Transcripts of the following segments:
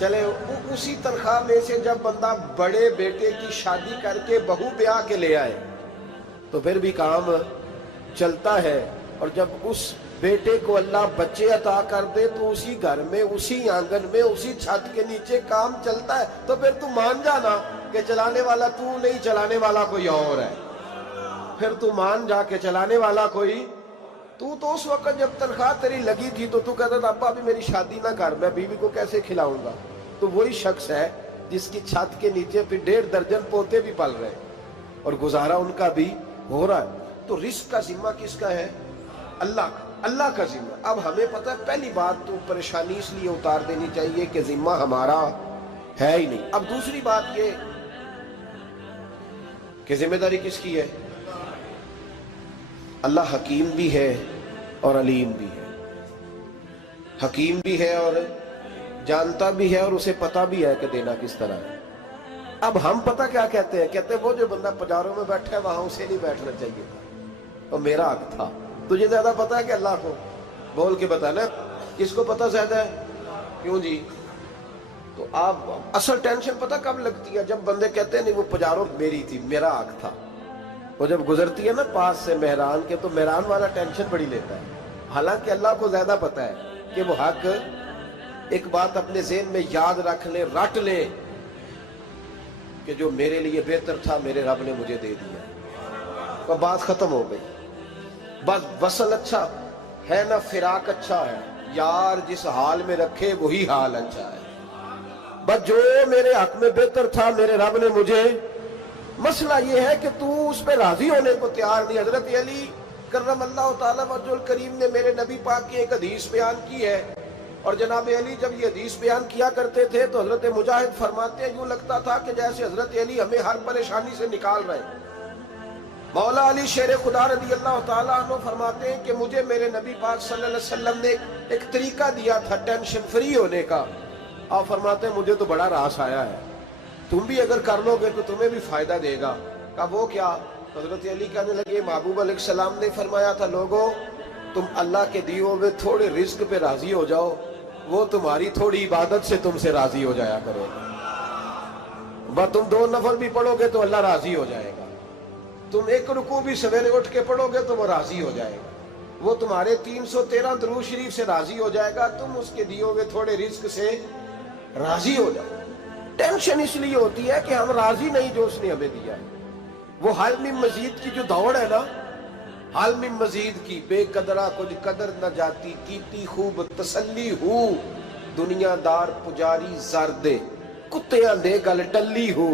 چلے اسی تنخواہ میں سے جب بندہ بڑے بیٹے کی شادی کر کے بہو بیاہ کے لے آئے تو پھر بھی کام چلتا ہے، اور جب اس بیٹے کو اللہ بچے عطا کر دے تو اسی گھر میں، اسی آنگن میں، اسی چھت کے نیچے کام چلتا ہے، تو پھر تو مان جانا کہ چلانے والا تو نہیں، چلانے والا کوئی اور ہے۔ پھر تو مان جا کہ چلانے والا کوئی تو اس وقت جب تنخواہ تیری لگی تھی تو کہتا تھا ابا ابھی میری شادی نہ کر، میں بیوی کو کیسے کھلاؤں گا؟ تو وہی شخص ہے جس کی چھت کے نیچے پھر 1.5 درجن پوتے بھی پل رہے ہیں اور گزارا ان کا بھی ہو رہا ہے۔ تو رزق کا ذمہ کس کا ہے؟ اللہ کا ذمہ۔ اب ہمیں پتہ ہے پہلی بات تو پریشانی اس لیے اتار دینی چاہیے کہ ذمہ ہمارا ہے ہی نہیں۔ اب دوسری بات یہ کہ ذمہ داری کس کی ہے؟ اللہ حکیم بھی ہے اور علیم بھی ہے، حکیم بھی ہے اور جانتا بھی ہے اور اسے پتہ بھی ہے کہ دینا کس طرح ہے۔ اب ہم پتہ کیا کہتے ہیں؟ کہتے ہیں وہ جو بندہ پجاروں میں بیٹھا ہے وہاں اسے نہیں بیٹھنا چاہیے تھا، اور میرا حق تھا۔ تجھے زیادہ پتہ ہے کہ اللہ کو؟ بول کے بتانا کس کو پتہ زیادہ ہے؟ کیوں جی؟ تو آپ اصل ٹینشن پتہ کب لگتی ہے؟ جب بندے کہتے ہیں نہیں وہ پجاروں میری تھی، میرا حق تھا۔ وہ جب گزرتی ہے نا پاس سے مہران کے تو مہران والا ٹینشن بڑی لیتا ہے، حالانکہ اللہ کو زیادہ پتہ ہے کہ وہ حق۔ ایک بات اپنے ذہن میں یاد رکھ لیں، رٹ لیں کہ جو میرے لیے بہتر تھا میرے رب نے مجھے دے دیا، اور بات ختم ہو گئی۔ بس وصل اچھا ہے نہ فراق اچھا ہے، یار جس حال میں رکھے وہی حال اچھا ہے۔ بس جو میرے حق میں بہتر تھا میرے رب نے مجھے، مسئلہ یہ ہے کہ تو اس پہ راضی ہونے کو تیار نہیں۔ حضرت علی کرم اللہ تعالیٰ وجہ الکریم نے میرے نبی پاک کی ایک حدیث بیان کی ہے، اور جناب علی جب یہ حدیث بیان کیا کرتے تھے تو حضرت مجاہد فرماتے ہیں یوں لگتا تھا کہ جیسے حضرت علی ہمیں ہر پریشانی سے نکال رہے ہیں۔ مولا علی شیر خدا رضی اللہ تعالیٰ عنہ فرماتے ہیں کہ مجھے میرے نبی پاک صلی اللہ علیہ وسلم نے ایک طریقہ دیا تھا ٹینشن فری ہونے کا۔ آپ فرماتے ہیں مجھے تو بڑا راس آیا ہے، تم بھی اگر کر لو گے تو تمہیں بھی فائدہ دے گا۔ کہا وہ کیا؟ حضرت علی کہنے لگے محبوب علیہ السلام نے فرمایا تھا لوگوں تم اللہ کے دیے ہوئے تھوڑے رزق پہ راضی ہو جاؤ، وہ تمہاری تھوڑی عبادت سے تم سے راضی ہو جایا کرو گا۔ بس تم 2 نفل بھی پڑھو گے تو اللہ راضی ہو جائے گا، تم 1 رکوع بھی سویرے اٹھ کے پڑھو گے تو وہ راضی ہو جائے گا، وہ تمہارے 313 درود شریف سے راضی ہو جائے گا، تم اس کے دیے ہوئے تھوڑے رزق سے راضی ہو جاؤ۔ ٹینشن اس لیے ہوتی ہے کہ ہم راضی نہیں جو اس نے ہمیں دیا ہے۔ وہ حال میں مزید کی جو دوڑ ہے نا، حال میں مزید کی، بے قدرہ کچھ قدر نہ جاتی، کیتی خوب تسلی ہو، دنیا دار پجاری زردے، کتیاں دے گل ٹلی ہو،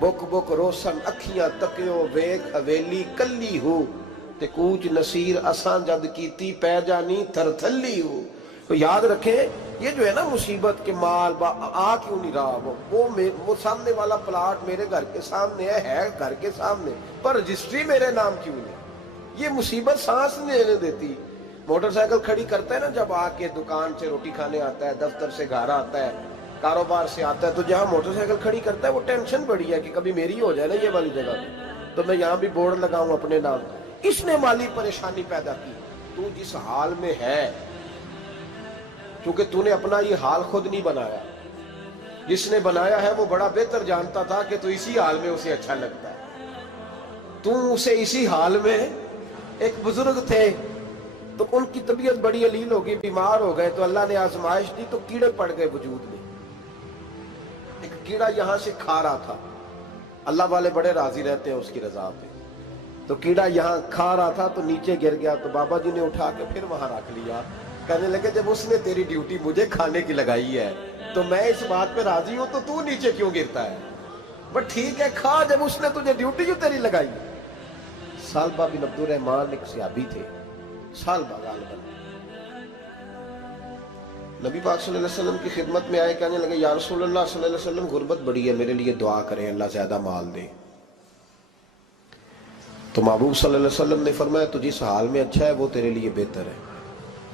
بک بک روشن اکھیاں تکیو ویک حویلی کلی ہو، تے کوچ نصیر اساں جد کیتی پہ جانی تھر تھلی ہو۔ تو یاد رکھیں یہ جو ہے نا مصیبت کے مال آ کیوں نہیں رہا، وہ سامنے والا پلاٹ میرے گھر کے سامنے ہے گھر کے سامنے، پر رجسٹری میرے نام کیوں نہیں؟ یہ مصیبت سانس نہیں لینے دیتی۔ موٹر سائیکل کھڑی کرتا ہے نا جب آ کے دکان سے روٹی کھانے آتا ہے، دفتر سے گھر آتا ہے، کاروبار سے آتا ہے، تو جہاں موٹر سائیکل کھڑی کرتا ہے وہ ٹینشن بڑی ہے کہ کبھی میری ہو جائے نا یہ والی جگہ تو میں یہاں بھی بورڈ لگاؤں اپنے نام۔ اس نے مالی پریشانی پیدا کی۔ تو جس حال میں ہے، کیونکہ تو نے اپنا یہ حال خود نہیں بنایا، جس نے بنایا ہے وہ بڑا بہتر جانتا تھا کہ تو اسی حال میں اسے اچھا لگتا ہے۔ تو اسے اسی حال میں، ایک بزرگ تھے تو ان کی طبیعت بڑی علیل ہو گئی، بیمار ہو گئے، تو اللہ نے آزمائش دی تو کیڑے پڑ گئے وجود میں۔ ایک کیڑا یہاں سے کھا رہا تھا، اللہ والے بڑے راضی رہتے ہیں اس کی رضا پہ، تو کیڑا یہاں کھا رہا تھا تو نیچے گر گیا، تو بابا جی نے اٹھا کے پھر وہاں رکھ لیا، کہنے لگے جب اس نے تیری ڈیوٹی مجھے کھانے کی لگائی ہے تو میں اس بات پہ راضی ہوں، تو نیچے کیوں گرتا ہے؟ بٹ ٹھیک ہے کھا، جب اس نے تجھے ڈیوٹی جو تیری لگائی ہے۔ سالبہ بن عبد الرحمن ایک صحابی تھے، سالبہ غالباً نبی پاک صلی اللہ علیہ وسلم کی خدمت میں آئے، کہنے لگے یا رسول اللہ صلی اللہ علیہ وسلم غربت بڑی ہے، میرے لیے دعا کریں اللہ زیادہ مال دے۔ تو محبوب صلی اللہ علیہ وسلم نے فرمایا تو جس حال میں اچھا ہے وہ تیرے لیے بہتر ہے،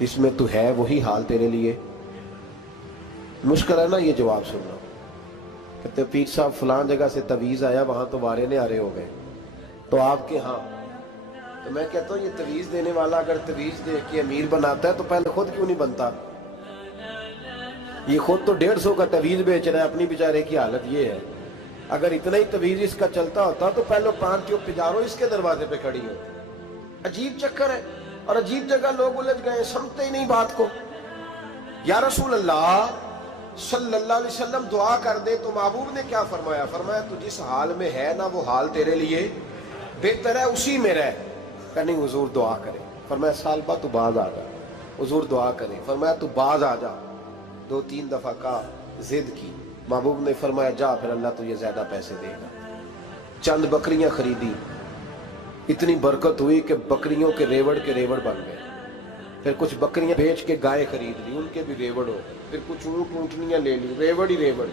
اس میں تو ہے وہی حال تیرے لیے۔ مشکل ہے نا یہ جواب سننا۔ کہتے پیر صاحب فلان جگہ سے تویز آیا، وہاں تو وارے نے آرے ہو گئے، تو آپ کے ہاں؟ تو میں کہتا ہوں یہ تویز دینے والا اگر تویز دے کے امیر بناتا ہے تو پہلے خود کیوں نہیں بنتا؟ یہ خود تو 150 کا تویز بیچ رہا ہے, اپنی بیچارے کی حالت یہ ہے. اگر اتنا ہی تویز اس کا چلتا ہوتا تو پہلے 5 جو پجارو اس کے دروازے پہ کھڑی ہوتی. عجیب چکر ہے اور عجیب جگہ لوگ الجھ گئے, سمجھتے ہی نہیں بات کو. یا رسول اللہ صلی اللہ علیہ وسلم دعا کر دے تو محبوب نے کیا فرمایا؟ فرمایا تو جس حال میں ہے نا وہ حال تیرے لیے بہتر ہے, اسی میں رہ. کہ نہیں حضور دعا کرے. فرمایا سال بعد تو باز آ جا. حضور دعا کرے. فرمایا تو باز آ جا. 2-3 دفعہ کا ضد کی. محبوب نے فرمایا جا پھر اللہ تجھے زیادہ پیسے دے گا. چند بکریاں خریدی, اتنی برکت ہوئی کہ بکریوں کے ریوڑ بن گئے. پھر کچھ بکریاں بیچ کے گائے خرید لی, ان کے بھی ریوڑ ہو. پھر کچھ اونٹ اونٹنیاں لے لی, ریوڑ ہی ریوڑ.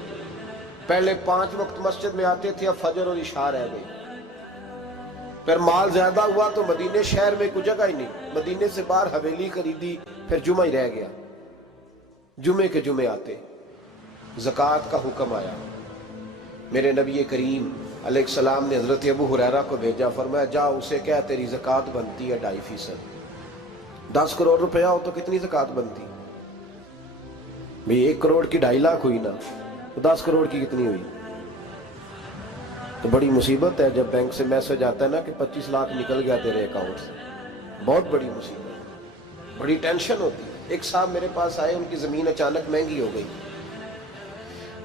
پہلے 5 وقت مسجد میں آتے تھے, اب فجر اور عشاء رہ گئی. پھر مال زیادہ ہوا تو مدینے شہر میں کوئی جگہ ہی نہیں, مدینے سے باہر حویلی خریدی, پھر جمعہ ہی رہ گیا. جمعے کے جمعے آتے. زکوٰۃ کا حکم آیا. میرے نبی کریم علیہ السلام نے حضرت ابو ہریرہ کو بھیجا. فرمایا جا اسے کہہ تیری زکوٰۃ بنتی ہے 2.5%. 10 کروڑ روپیہ ہو تو کتنی زکوٰۃ بنتی؟ بھئی 1 کروڑ کی 2.5 لاکھ ہوئی نا, تو 10 کروڑ کی کتنی ہوئی؟ تو بڑی مصیبت ہے جب بینک سے میسج آتا ہے نا کہ 25 لاکھ نکل گیا تیرے اکاؤنٹ سے. بہت بڑی مصیبت, بڑی ٹینشن ہوتی ہے. ایک صاحب میرے پاس آئے, ان کی زمین اچانک مہنگی ہو گئی.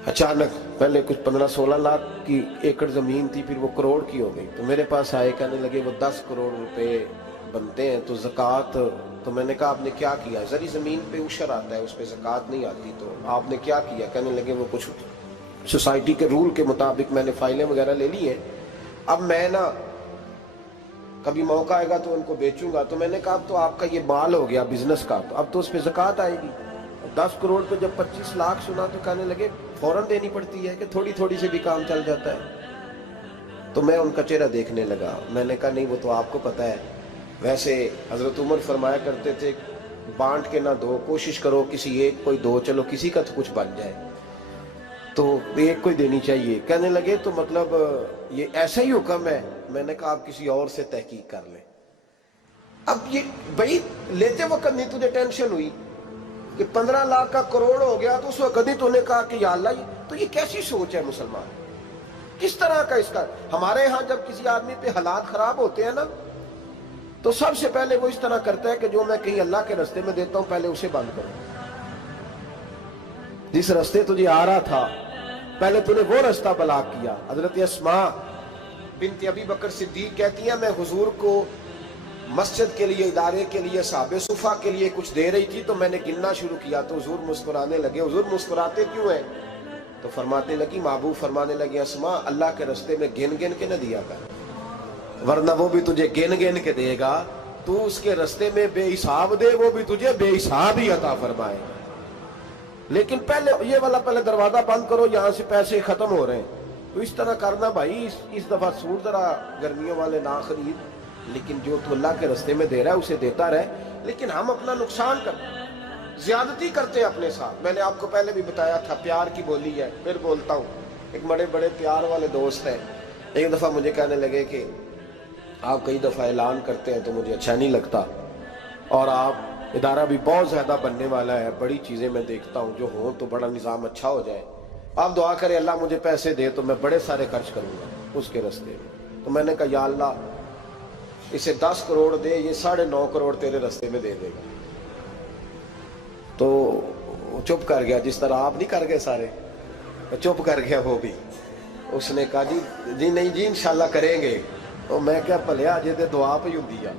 اچانک پہلے کچھ 15-16 لاکھ کی ایکڑ زمین تھی, پھر وہ کروڑ کی ہو گئی. تو میرے پاس آئے, کہنے لگے وہ 10 کروڑ روپے بنتے ہیں تو زکوٰۃ. تو میں نے کہا آپ نے کیا کیا؟ زری زمین پہ عشر آتا ہے, اس پہ زکوٰۃ نہیں آتی, تو آپ نے کیا کیا؟ کہنے لگے وہ کچھ سوسائٹی کے رول کے مطابق میں نے فائلیں وغیرہ لے لی ہیں, اب میں نا کبھی موقع آئے گا تو ان کو بیچوں گا. تو میں نے کہا اب تو آپ کا یہ مال ہو گیا بزنس کا, تو اب تو اس پہ زکوٰۃ آئے گی. 10 کروڑ پہ جب 25 لاکھ سنا تو کہنے لگے فوراً دینی پڑتی ہے کہ تھوڑی تھوڑی سے بھی کام چل جاتا ہے. تو میں ان کا چہرہ دیکھنے لگا. میں نے کہا نہیں وہ تو آپ کو پتہ ہے. ویسے حضرت عمر فرمایا کرتے تھے بانٹ کے نہ دو, کوشش کرو کسی ایک کوئی دو, چلو کسی کا تو کچھ بن جائے. تو ایک کوئی دینی چاہیے. کہنے لگے تو مطلب یہ ایسا ہی حکم ہے؟ میں نے کہا آپ کسی اور سے تحقیق کر لیں. اب یہ بھائی لیتے وقت نہیں تجھے ٹینشن ہوئی کہ 15 لاکھ کا کروڑ ہو گیا, تو اس وقت کبھی تو نے کہا کہ یا اللہ, تو یہ کیسی سوچ ہے مسلمان, کس طرح کا اس کا؟ ہمارے ہاں جب کسی آدمی پہ حالات خراب ہوتے ہیں نا, تو سب سے پہلے وہ اس طرح کرتا ہے کہ جو میں کہیں اللہ کے رستے میں دیتا ہوں پہلے اسے بند کروں. جس رستے تجھے آ رہا تھا پہلے تو نے وہ رستہ بلاک کیا. حضرت اسماء بنت ابی بکر صدیق کہتی ہیں میں حضور کو مسجد کے لیے, ادارے کے لیے, صحابہ صفہ کے لیے کچھ دے رہی تھی, تو میں نے گننا شروع کیا تو حضور مسکرانے لگے. حضور مسکراتے کیوں ہیں؟ تو فرمانے لگی, محبوب فرمانے لگے اسماء اللہ کے رستے میں گن گن کے نہ دیا کر, ورنہ وہ بھی تجھے گن گن کے دے گا. تو اس کے رستے میں بے حساب دے, وہ بھی تجھے بے حساب ہی عطا فرمائے. لیکن پہلے یہ والا پہلے دروازہ بند کرو, یہاں سے پیسے ختم ہو رہے ہیں. تو اس طرح کرنا بھائی. اس دفعہ سوٹ ذرا گرمیوں والے نہ خرید, لیکن جو تو اللہ کے رستے میں دے رہا ہے اسے دیتا رہے. لیکن ہم اپنا نقصان کرتے ہیں, زیادتی کرتے ہیں اپنے ساتھ. میں نے آپ کو پہلے بھی بتایا تھا پیار کی بولی ہے, پھر بولتا ہوں. ایک بڑے بڑے پیار والے دوست ہیں, ایک دفعہ مجھے کہنے لگے کہ آپ کئی دفعہ اعلان کرتے ہیں تو مجھے اچھا نہیں لگتا, اور آپ ادارہ بھی بہت زیادہ بننے والا ہے, بڑی چیزیں میں دیکھتا ہوں جو ہوں تو بڑا نظام اچھا ہو جائے, آپ دعا کریں اللہ مجھے پیسے دے تو میں بڑے سارے خرچ کروں گا اس کے رستے میں. تو میں نے کہا یا اللہ اسے 10 کروڑ دے, یہ 9.5 کروڑ تیرے رستے میں دے دے گا. تو چپ کر گیا, جس طرح آپ نہیں کر گئے سارے, چپ کر گیا وہ بھی. اس نے کہا جی نہیں جی انشاءاللہ کریں گے. تو میں کیا پلیا جی تے دعا پہ ہوں دیا,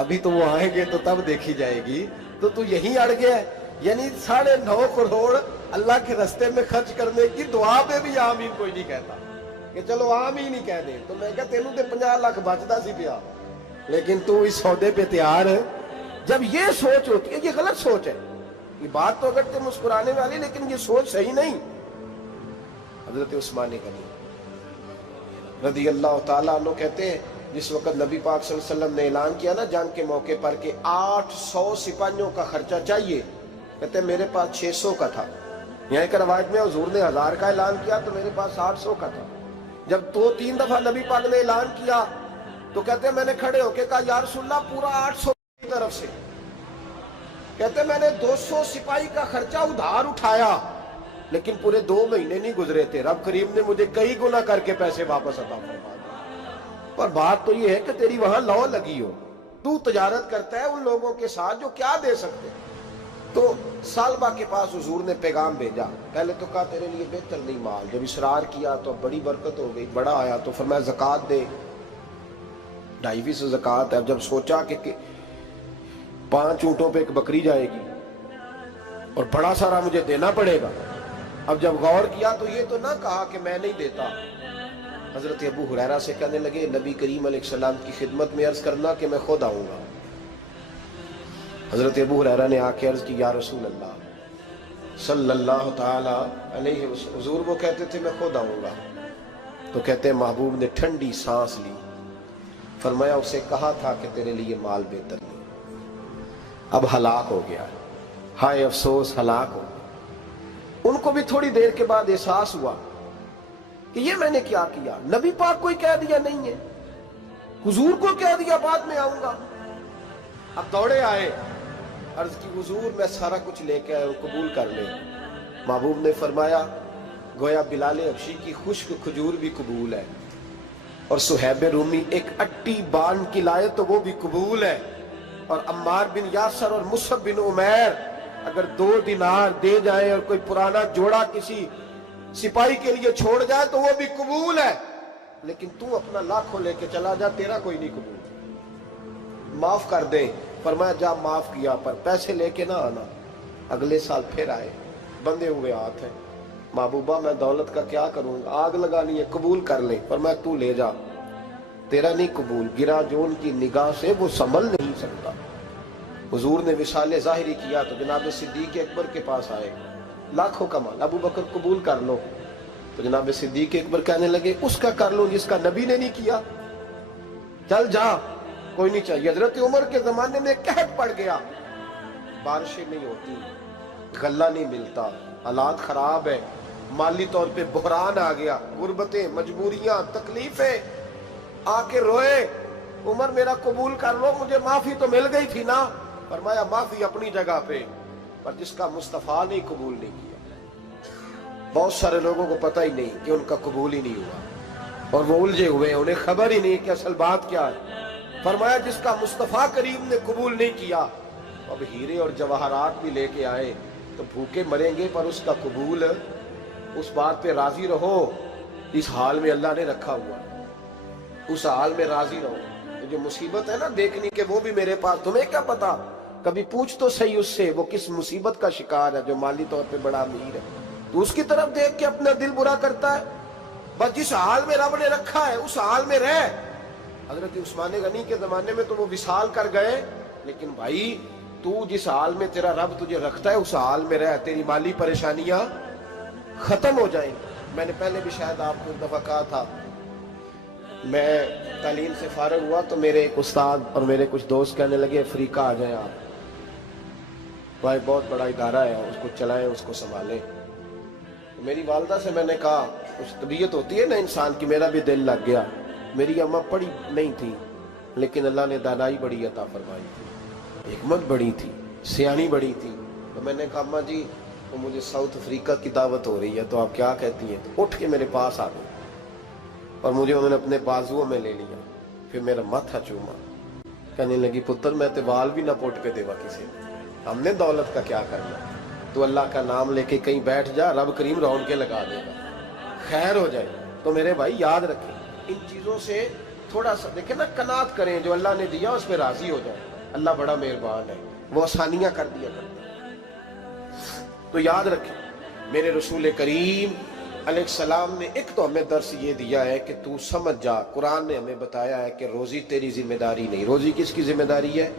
ابھی تو وہ آئیں گے تو تب دیکھی جائے گی. تو یہیں اڑ گیا ہے. یعنی 9.5 کروڑ اللہ کے رستے میں خرچ کرنے کی دعا پہ بھی آمین کوئی نہیں کہتا کہ چلو آمین نہیں کہہ دیں. تو میں کہا تینوں تے 50 لاکھ بچتا سی پیا, لیکن تو اس سودے پہ تیار ہے. جب یہ سوچ ہوتی ہے, یہ غلط سوچ ہے. یہ بات تو اگر تے مسکرانے والی, لیکن یہ سوچ صحیح نہیں. حضرت عثمان غنی رضی اللہ تعالیٰ عنہ کہتے ہیں جس وقت نبی پاک صلی اللہ علیہ وسلم نے اعلان کیا نا جنگ کے موقع پر کہ 800 سپاہیوں کا خرچہ چاہیے, کہتے ہیں میرے پاس 600 کا تھا. یہاں ایک روایت میں حضور نے 1000 کا اعلان کیا تو میرے پاس 800 کا تھا. جب 2-3 دفعہ نبی پاک نے اعلان کیا تو کہتے ہیں میں نے کھڑے ہو کے کہا یا رسول اللہ پورا 800 کی طرف سے. کہتے میں نے 200 سپاہی کا خرچہ ادھار اٹھایا لیکن پورے 2 مہینے نہیں گزرے تھے، رب کریم نے مجھے کئی گنا کر کے پیسے واپس عطا فرما دیے۔ اور بات تو یہ ہے کہ تیری وہاں لو لگی ہو، تو تجارت کرتا ہے ان لوگوں کے ساتھ جو کیا دے سکتے۔ تو سالبہ کے پاس حضور نے پیغام بھیجا، پہلے تو کہا تیرے لیے بہتر نہیں مال، جب اصرار کیا تو بڑی برکت ہو گئی، بڑا آیا تو فرمایا زکوٰۃ دے، 2.5% زکوٰۃ ہے۔ اب جب سوچا کہ 5 اونٹوں پہ ایک بکری جائے گی اور بڑا سارا مجھے دینا پڑے گا، اب جب غور کیا تو یہ تو نہ کہا کہ میں نہیں دیتا۔ حضرت ابو ہریرہ سے کہنے لگے نبی کریم علیہ السلام کی خدمت میں عرض کرنا کہ میں خود آؤں گا۔ حضرت ابو ہریرہ نے آ کے عرض کی یا رسول اللہ صلی اللہ تعالی علیہ وسلم، حضور وہ کہتے تھے میں خود آؤں گا، تو کہتے ہیں محبوب نے ٹھنڈی سانس لی، فرمایا اسے کہا تھا کہ تیرے لیے مال بہتر نہیں، اب ہلاک ہو گیا، ہائے افسوس ہلاک ہو گیا۔ ان کو بھی تھوڑی دیر کے بعد احساس ہوا کہ یہ میں نے کیا کیا، نبی پاک کو ہی کہہ دیا نہیں ہے، حضور کو کہہ دیا بعد میں آؤں گا۔ اب دوڑے آئے، عرض کی حضور میں سارا کچھ لے کے آئے، قبول کر لیں۔ محبوب نے فرمایا گویا بلال حبشی کی خشک کھجور بھی قبول ہے، اور صہیب رومی ایک اٹی بان کی لائے تو وہ بھی قبول ہے، اور عمار بن یاسر اور مصعب بن عمیر اگر 2 دینار دے جائیں اور کوئی پرانا جوڑا کسی سپاہی کے لیے چھوڑ جائے تو وہ بھی قبول ہے، لیکن تو اپنا لاکھوں لے کے چلا جا، تیرا کوئی نہیں قبول، معاف کر دے۔ فرمایا جا معاف کیا، پر پیسے لے کے نہ آنا۔ اگلے سال پھر آئے، بندے ہوئے ہاتھ ہیں، محبوبہ میں دولت کا کیا کروں گا، آگ لگانی ہے، قبول کر لیں۔ فرمایا تو لے جا، تیرا نہیں قبول، گرا جو ان کی نگاہ سے وہ سنبھل نہیں سکتا۔ حضور نے وصال ظاہری کیا تو جناب صدیق اکبر کے پاس آئے، لاکھوں کا مال، ابو بکر قبول کر لو، تو جناب صدیق اکبر کہنے لگے اس کا کر لو جس کا نبی نے نہیں کیا، چل جا کوئی نہیں چاہیے۔ حضرت عمر کے زمانے میں قحط پڑ گیا، بارشیں نہیں ہوتی، غلہ نہیں ملتا، حالات خراب ہے، مالی طور پہ بحران آ گیا، غربتیں، مجبوریاں، تکلیفیں، آ کے روئے، عمر میرا قبول کر لو، مجھے معافی تو مل گئی تھی نا۔ فرمایا معافی اپنی جگہ پہ، پر جس کا مصطفیٰ نے قبول نہیں کیا۔ بہت سارے لوگوں کو پتہ ہی نہیں کہ ان کا قبول ہی نہیں ہوا، اور وہ الجھے ہوئے، انہیں خبر ہی نہیں کہ اصل بات کیا ہے۔ فرمایا جس کا مصطفیٰ کریم نے قبول نہیں کیا، اب ہیرے اور جواہرات بھی لے کے آئے تو بھوکے مریں گے، پر اس کا قبول، اس بات پہ راضی رہو، اس حال میں اللہ نے رکھا ہوا، اس حال میں راضی رہو۔ جو مصیبت ہے نا دیکھنی کہ وہ بھی میرے پاس، تمہیں کیا پتا، کبھی پوچھ تو صحیح اس سے وہ کس مصیبت کا شکار ہے، جو مالی طور پہ بڑا امیر ہے، تو اس کی طرف دیکھ کے اپنا دل برا کرتا ہے۔ بس جس حال میں رب نے رکھا ہے اس حال میں رہ۔ حضرت عثمان غنی کے زمانے میں تو وہ وصال کر گئے، لیکن بھائی تو جس حال میں تیرا رب تجھے رکھتا ہے اس حال میں رہ، تیری مالی پریشانیاں ختم ہو جائیں۔ میں نے پہلے بھی شاید آپ کو ایک دفعہ کہا تھا، میں تعلیم سے فارغ ہوا تو میرے ایک استاد اور میرے کچھ دوست کہنے لگے افریقہ آ جائیں آپ، بھائی بہت بڑا ادارہ ہے، اس کو چلائیں، اس کو سنبھالیں۔ میری والدہ سے میں نے کہا، کچھ طبیعت ہوتی ہے نا انسان کی، میرا بھی دل لگ گیا۔ میری اماں پڑھی نہیں تھی لیکن اللہ نے دانائی بڑی عطا فرمائی تھی، حکمت بڑی تھی، سیانی بڑی تھی۔ تو میں نے کہا اماں جی وہ مجھے ساؤتھ افریقہ کی دعوت ہو رہی ہے تو آپ کیا کہتی ہیں؟ تو اٹھ کے میرے پاس آ گئی اور مجھے انہوں نے اپنے بازوؤں میں لے لیا، پھر میرا ماتھا چوما، کہنے لگی پتر میں تے وال بھی نہ پوٹ کے دیوا کسی، ہم نے دولت کا کیا کرنا، تو اللہ کا نام لے کے کہیں بیٹھ جا، رب کریم رون کے لگا دے گا، خیر ہو جائے۔ تو میرے بھائی یاد رکھیں ان چیزوں سے تھوڑا سا دیکھیں نا، قناعت کریں، جو اللہ نے دیا اس پہ راضی ہو جائے، اللہ بڑا مہربان ہے، وہ آسانیاں کر دیا کرتا ہے۔ تو یاد رکھیں میرے رسول کریم علیہ السلام نے ایک تو ہمیں درس یہ دیا ہے کہ تو سمجھ جا، قرآن نے ہمیں بتایا ہے کہ روزی تیری ذمہ داری نہیں، روزی کس کی ذمہ داری ہے؟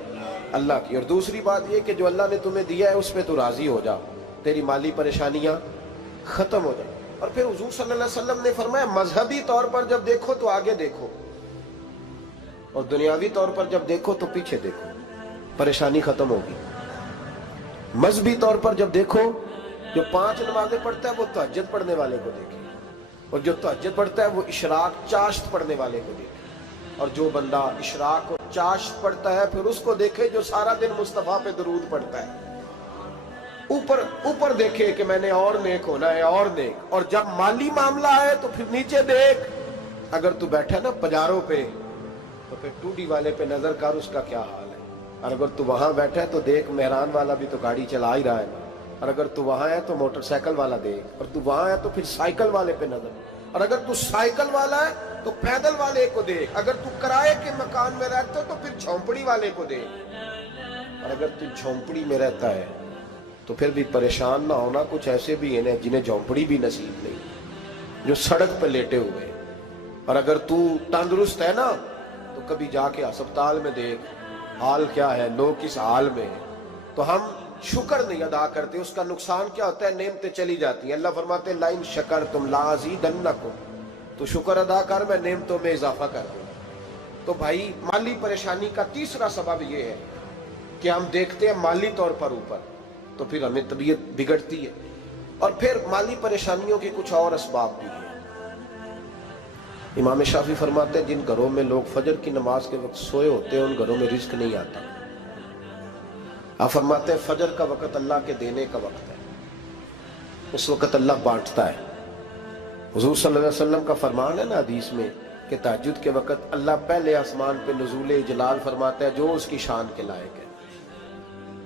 اللہ کی۔ اور دوسری بات یہ کہ جو اللہ نے تمہیں دیا ہے اس پہ تو راضی ہو جا، تیری مالی پریشانیاں ختم ہو جائیں۔ اور پھر حضور صلی اللہ علیہ وسلم نے فرمایا مذہبی طور پر جب دیکھو تو آگے دیکھو، اور دنیاوی طور پر جب دیکھو تو پیچھے دیکھو، پریشانی ختم ہوگی۔ مذہبی طور پر جب دیکھو، جو 5 نمازیں پڑھتا ہے وہ تہجد پڑھنے والے کو دیکھے، اور جو تہجد پڑھتا ہے وہ اشراق چاشت پڑھنے والے کو دیکھے، اور جو بندہ اشراق اور چاشت پڑھتا ہے پھر اس کو دیکھے جو سارا دن مصطفیٰ پہ درود پڑھتا ہے۔ اوپر اوپر دیکھے کہ میں نے اور نیک ہونا ہے اور نیک، اور جب مالی معاملہ ہے تو پھر نیچے دیکھ. اگر تو بیٹھا نا پجاروں پہ تو پھر ٹوڈی والے پہ نظر کر اس کا کیا حال ہے. اور اگر تو وہاں بیٹھا ہے تو دیکھ مہران والا بھی تو گاڑی چلا ہی رہا ہے. اور اگر تو وہاں ہے تو موٹر سائیکل والا دیکھ، اور تو وہاں ہے تو پھر سائیکل والے پہ نظر. اور اگر تو سائیکل والا ہے تو پیدل والے کو دیکھ. اگر تو کرائے کے مکان میں رہتا تو پھر جھونپڑی والے کو دیکھ. اور اگر تو جھونپڑی میں رہتا ہے تو پھر بھی پریشان نہ ہونا. کچھ ایسے بھی ہیں جنہیں جھونپڑی بھی نصیب نہیں، جو سڑک پہ لیٹے ہوئے. اور اگر تو تندرست ہے نا تو کبھی جا کے ہسپتال میں دیکھ حال کیا ہے، لوگ کس حال میں ہیں. تو ہم شکر نہیں ادا کرتے. اس کا نقصان کیا ہوتا ہے؟ نعمتیں چلی جاتی ہیں. اللہ فرماتے ہیں لَإِن شَكَرْتُمْ لَأَزِيدَنَّكُمْ، تو شکر ادا کر، میں نعمتوں میں اضافہ کر دوں. تو بھائی مالی پریشانی کا تیسرا سبب یہ ہے کہ ہم دیکھتے ہیں مالی طور پر اوپر، تو پھر ہمیں طبیعت بگڑتی ہے. اور پھر مالی پریشانیوں کے کچھ اور اسباب بھی ہیں. امام شافعی فرماتے ہیں جن گھروں میں لوگ فجر کی نماز کے وقت سوئے ہوتے ہیں ان گھروں میں رزق نہیں آتا. آپ فرماتے ہیں فجر کا وقت اللہ کے دینے کا وقت ہے، اس وقت اللہ بانٹتا ہے. حضور صلی اللہ علیہ وسلم کا فرمان ہے نا حدیث میں کہ تہجد کے وقت اللہ پہلے آسمان پہ نزول جلال فرماتا ہے جو اس کی شان کے لائق ہے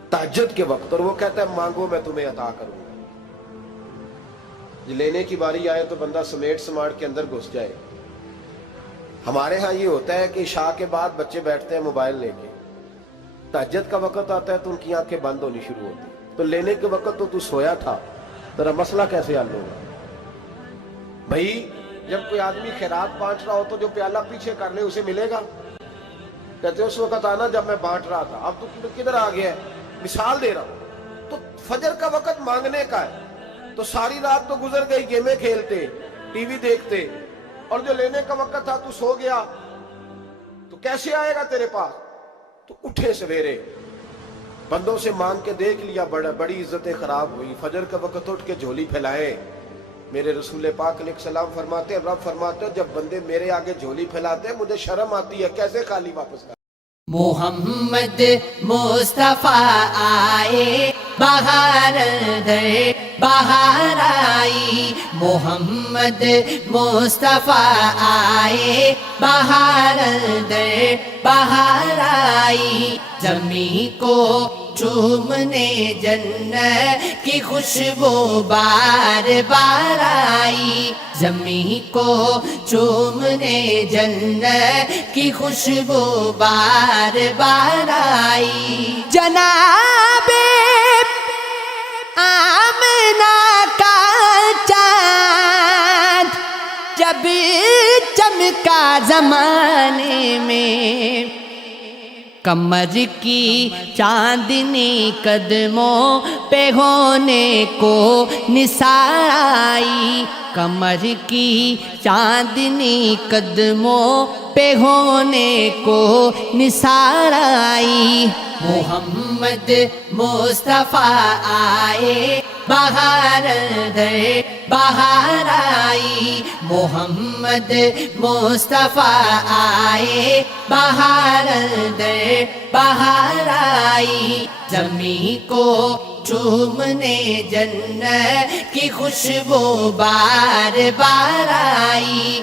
تہجد کے وقت، اور وہ کہتا ہے مانگو میں تمہیں عطا کروں گا. لینے کی باری آئے تو بندہ سمیٹ سماٹ کے اندر گھس جائے. ہمارے ہاں یہ ہوتا ہے کہ عشاء کے بعد بچے بیٹھتے ہیں موبائل لے کے، تہجد کا وقت آتا ہے تو ان کی آنکھیں بند ہونی شروع ہوتی. تو لینے کے وقت تو سویا تھا، تیرا مسئلہ کیسے حل ہوگا؟ بھائی جب کوئی آدمی خیرات بانٹ رہا ہو تو جو پیالہ پیچھے کر لے اسے ملے گا؟ کہتے اس وقت آنا جب میں بانٹ رہا تھا، اب تو کدھر آ گیا ہے؟ مثال دے رہا ہوں. تو فجر کا وقت مانگنے کا ہے، تو ساری رات تو گزر گئی گیمیں کھیلتے، ٹی وی دیکھتے، اور جو لینے کا وقت تھا تو سو گیا، تو کیسے آئے گا تیرے پاس؟ تو اٹھے سویرے بندوں سے مانگ کے دیکھ لیا، بڑی عزتیں خراب ہوئی. فجر کا وقت اٹھ کے جھولی پھیلائے. میرے رسول پاک علیہ السلام فرماتے ہیں، رب فرماتے ہیں جب بندے میرے آگے جھولی پھیلاتے ہیں مجھے شرم آتی ہے، کیسے خالی واپس کر. محمد مصطفیٰ آئے بہار در بہار آئی. محمد مصطفیٰ آئے بہار در بہار آئی. زمین کو چومنے جنت کی خوشبو بار بار آئی. زمین کو چومنے جنت کی خوشبو بار بار آئی. جناب آمنہ کا چاند جب چمکا زمانے میں، کمر کی چاندنی قدموں پہ ہونے کو نثار آئی. کمر کی چاندنی قدموں پہ ہونے کو نثار آئی. محمد مصطفیٰ آئے بہار در بہار آئی. محمد مصطفیٰ آئے بہار در بہار آئی. زمین کو چومنے جنت کی خوشبو بار بار آئی.